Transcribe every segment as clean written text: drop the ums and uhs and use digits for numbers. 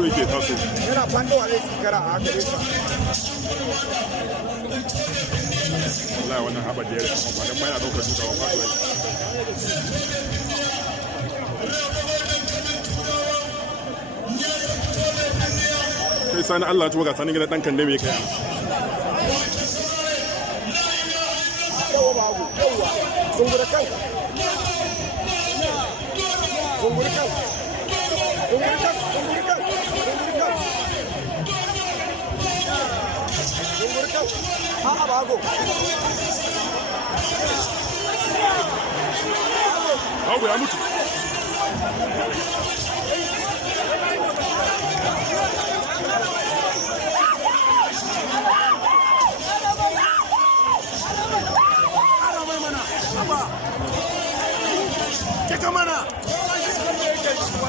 so yake taso yana fandowa zai sikara a gare sa wallahi wannan haɓar da ya rika ba dan mai na ɗaukar duka ba faɗuwa kai sani Allah ya tuba ga sani gidan ɗan kan da me kai yawa babu yawa zungura kai zungura kai zungura kai zungura kai zungura kai a'a bago babu ya mutu Take mana!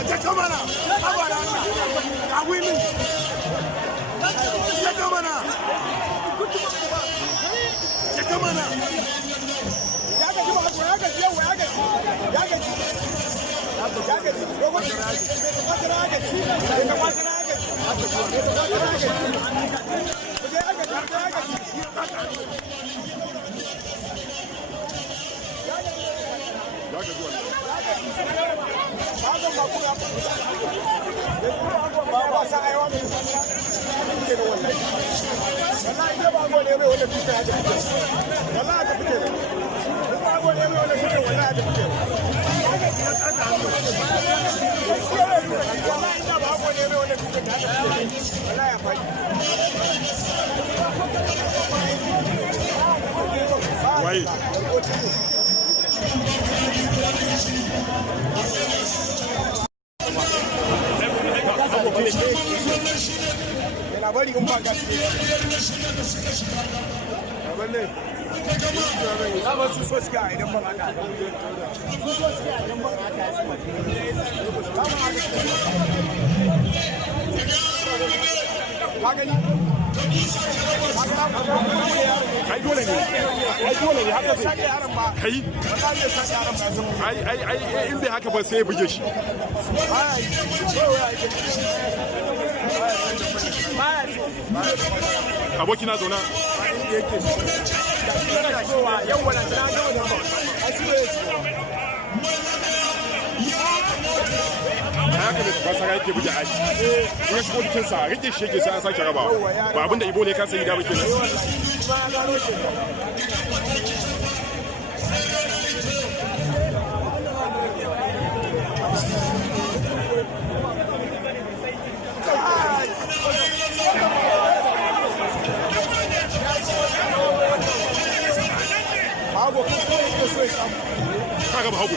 Take mana! Abara! Awimi! Take mana! Take mana! Yaga ji ba ko yaga ji yawa yaga ji. Yaga ji. Yaga ji. Dogo ji. Kwasara yaga ji. Ina kwasara yaga ji. Kwasara yaga ji. Kuje yaga ji. Yaga ji. Wai labari in ba gaske balle ya ba su so suke a idan ban haka su so suke a idan ban haka ka gani ai dole ne haka zai kai ai in bai haka ba sai ya buge shi aboki na zauna haka ne ba sara yake buge aji in ya shigo jikinsa rike shi yake sai an sake rabawa ba abinda ibo ne ka sayi da muke kaga ba hagu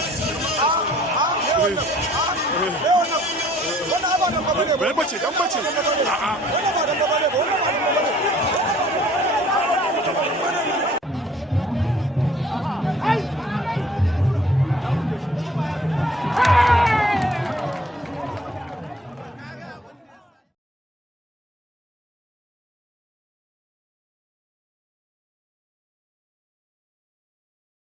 ba bace dan bace a'a